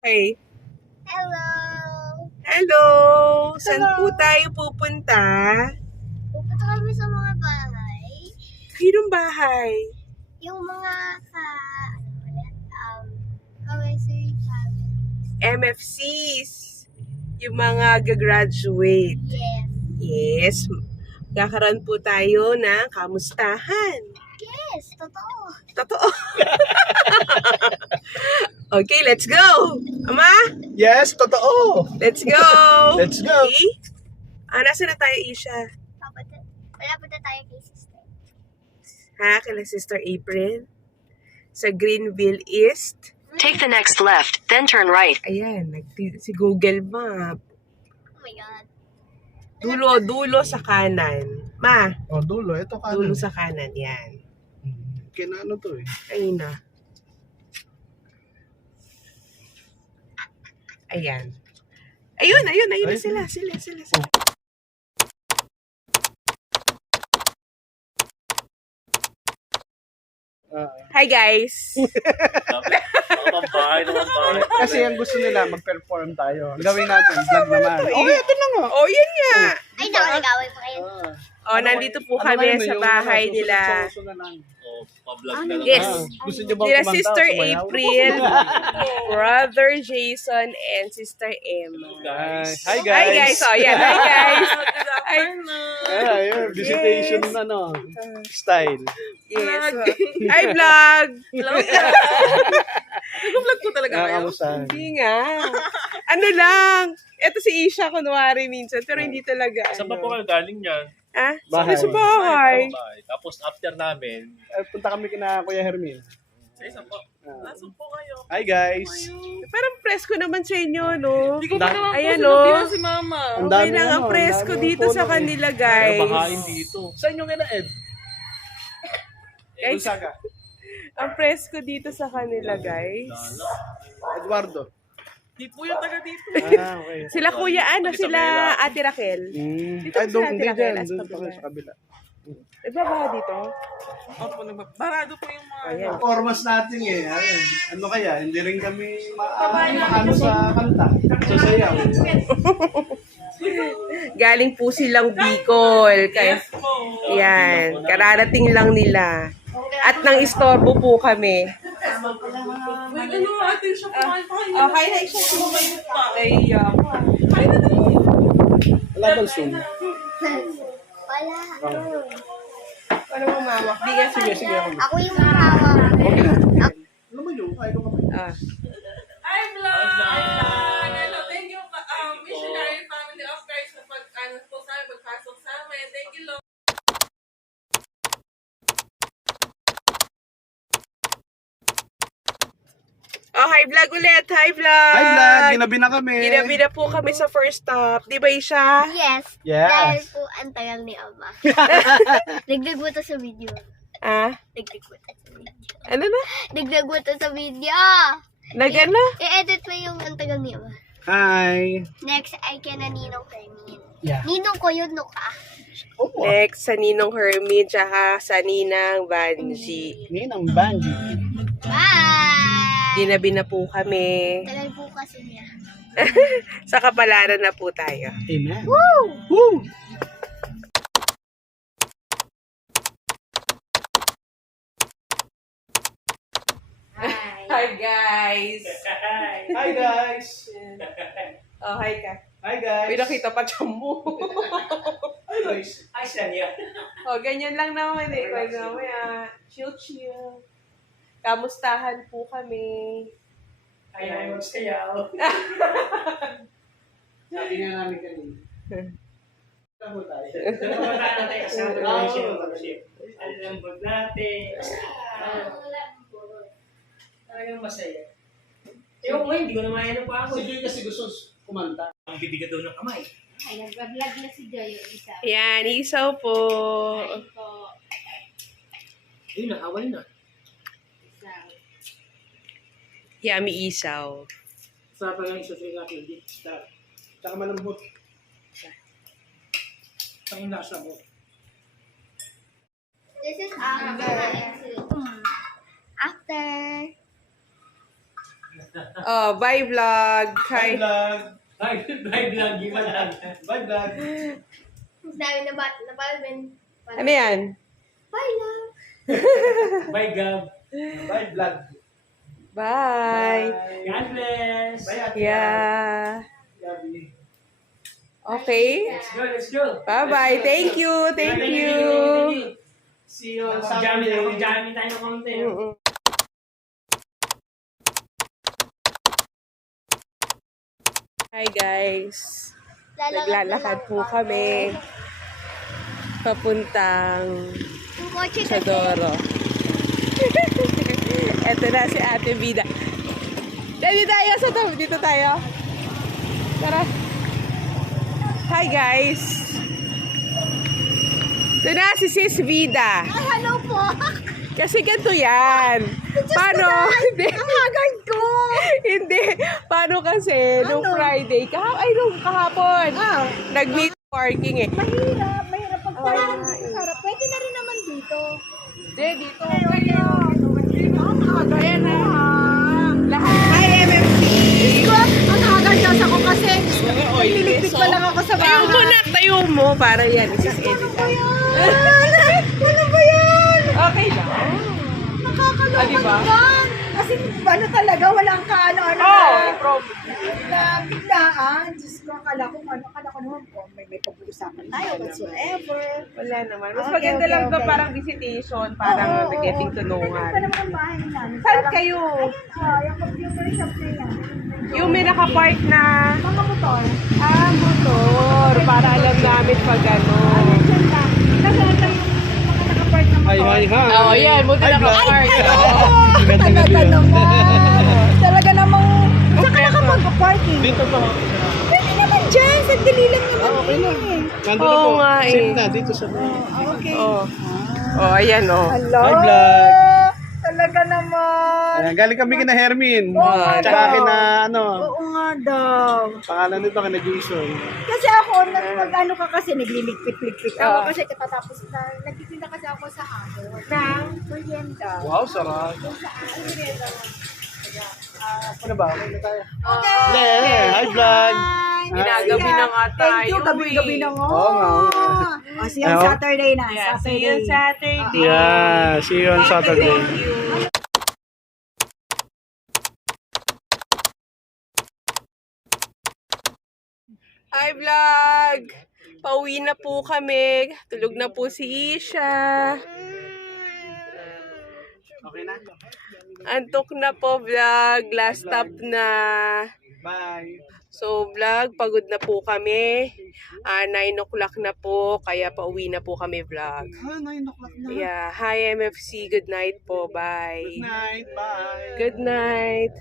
Hey. Hello! Hello! Saan po tayo pupunta? Pupunta kami sa mga bahay. Sinong bahay? Yung mga kawesay families. MFCs. Yung mga gagraduate. Yes. Yes. Kakaroon po tayo ng kamustahan. Yes, totoo. Totoo. Okay, let's go! Ama? Yes, totoo. Let's go! Let's go. Okay? Nasa na tayo, Isha? Malapit na tayo kay sister. Ha? Kala Sister April? Sa Greenville East? Take the next left, then turn right. Ayan, si Google Map. Oh my God. Dulo sa kanan. Ma, Oh, dulo. Ito ka. dulo sa kanan. Yan. Kinaano to eh. Ayun na. Ayan. Ayun na sila. Hi guys! Kasi ang gusto nila, mag-perform tayo. Gawin natin, vlog naman. Okay, ito na nga. Oh, yan nga! Ay, nagawin pa kayo. Oh, nandito po kami sa bahay nila. Yes. Gusto niyo ba Nila kumanta? Sister Sumayaw? April, Brother Jason, and Sister Emma. Hi guys. Hi guys! Oh, yan. Hi guys! Hi. Ayun, visitation style. Yes. Hi vlog! Nag-vlog ko talaga kayo? Kamusta? Hindi nga. Ano lang. Ito si Isha, kunwari minsan. Pero hindi talaga. Saan pa po kayo galing yan? Ah? Bahay. Sa bahay. Tapos after namin, Punta kami kina Kuya Hermin. sa isa po. Nasaan po kayo? Hi guys. Parang presko naman sa inyo, no? Hindi ko pa naman Ayan, po no? sinabihan si mama. Ang Okay dami lang ang ano, presko ang dami dito sa puno eh. kanila, Pero guys. bahain dito. Saan yung kina Ed? Guys, Gonzaga. ang presko dito sa kanila, guys. Eduardo. Di po yung taga dito. Okay. Sila kuya, sila Ate Raquel. Dito Ay, sa doon, atin hindi ang dyan. kelas Doon pa pa pala. sa kabila. Nagbabaha dito? Opo, barado po yung mga... Ayan. Performance natin eh. Ayun. Ano kaya? Hindi rin kami maano sa kanta. Sa sayaw. Galing po silang Bicol. Kaya, yan. Kararating lang nila. At nang istorbo po kami. Uy, ano atin siya kumain pa kayo? Okay na siya. Sumayot pa. Kaya, Wala bang Zoom? Wala. ano mo mama? Di nga Sige, sige ako. Ako yung hawak. Okay na. Ano mo yun? Ay, ito ka pa. Hi, vlog! Hello, thank you, missionary family of Christ sa pagpasok sa amin. Thank you, Lord. Oh, hi vlog ulit. Hi vlog. Hi vlog! Ginabi na kami. Ginabi na po kami sa first stop. Di ba Isha? Yes. Yes. Dahil po ang tagal ni Ama. Dagdag mo to sa video. Ah? Dagdag mo to sa video. Ano na? Dagdag mo to sa video. Nagana? I-edit mo yung ang tagal ni Ama. Hi! Next ay kina Ninong Fermin. Yeah. Ninong ko yun, no ka? Opo. Next, sa Ninong Hermit, tsaka sa Ninang Banji. Ninang Banji. Bye! Ginabi na po kami. Tagal po kasi niya. Sa Kapalaran na po tayo. Amen. Woo! Woo! Hi! Hi guys! Hi guys! Oh, hi ka. Hi guys! May nakita pa siya mo. Hi guys! Ay, siya niya. Oh, ganyan lang naman eh. Kaya mamaya, chill. Kamustahan po kami. Ay, mas kaya. Sabi nga namin kanina. Tama tayo. Alambot natin. Talagang masaya. Ewan ko, hindi ko na maano pa ako. Si Joy kasi gusto kumanta. Ang bibigat daw ng kamay. Ay, nag-vlog na si Joy yung isa. Yan, isaw po. Ay po. Yun na, awal na. Isa. Yummy isaw. Sa pa lang isa sa hindi. Tsaka malambot. Tsaka yung lasa mo. This is after. After. Oh, bye vlog. Bye Hi. vlog. Bye vlog, iba lang. Bye vlog. Dami na palmen. Ano yan? Bye, love. Bye, Gab. Bye vlog. Bye. God bless. Bye Ate. Yeah. Gabi. Okay. Let's go. Bye-bye. Thank you. Thank you. See you on Jamming Saturday. tayo ng konti. Mm-mm. Hi guys. Naglalakad po kami papuntang Yung kotse sa Doro. Eto na si Ate Vida. Dito tayo sa to. Dito tayo. Tara. Hi guys. Ito na si Sis Vida. Ay, hello po. Kasi ganito yan. Paano? Hindi. Ang hagan ko. Hindi. Paano kasi, nung Friday, nung kahapon, nag-meet parking eh. Mahirap pag parang sarap. Pwede na rin naman dito. Hindi, dito. Ayan na. Lahat. Hi, MMP. Ang hagan kasi ako kasi nililigpit pa lang ako sa Tayo bahay. mo na, tayo mo. Para yan, isis-edit. Ano ba yan? Okay lang. Nakakaloka diba? naman. Kasi ano talaga, walang kaano-ano Oh, problem. na biglaan. Diyos ko, akala ko naman po, may pag-uusapan tayo, whatsoever. Wala naman. Mas Okay, maganda okay, lang to okay. parang visitation, parang getting to know Ganyan nga. pa naman ang bahay namin. Saan kayo? Yung computer shop na yan. Yung may nakapark na Mga motor. motor. Para alam namin pag ano. Diyan lang. Kasi ito yung mga nakapark na motor. Hi, hi, hi. Oh, yan. Buti Hi, vlog. nakapark. Magandang gabi. Talaga namang, saan ka nakapag-parking? Dito po. Pwede naman dyan, sandali lang naman. Okay lang. Nandito Oo po. nga eh. Same na, dito sa Okay. Oh. Oh, ayan oh. Hello. Hi, vlog. Talaga naman. Ayan, galing kami kina Hermin. nga Tsaka daw. kina, ano, Oo nga daw. pangalan nito, kina Jason. Kasi ako, mag-ano ka kasi, nagliligpit-ligpit ako Oo. kasi katatapos na, nagtitinda kasi ako sa ako ng merienda. Wow, sarap. Ano ba? Okay na tayo. Okay. Hi, vlog. Ginagabi na nga tayo. Thank you, gabi-gabi na nga. Oo nga. O, see you on Ayaw. Saturday na. Yeah, see you on Saturday. Yeah, see you on Saturday. Thank you. Hi, vlog! Pauwi na po kami. Tulog na po si Isha. Okay na? Antok na po, vlog. Last stop na. Bye. So, vlog, pagod na po kami. 9 o'clock na po, kaya pauwi na po kami, vlog. 9 o'clock na. Yeah, hi MFC. Good night po. Bye. Good night. Bye. Good night.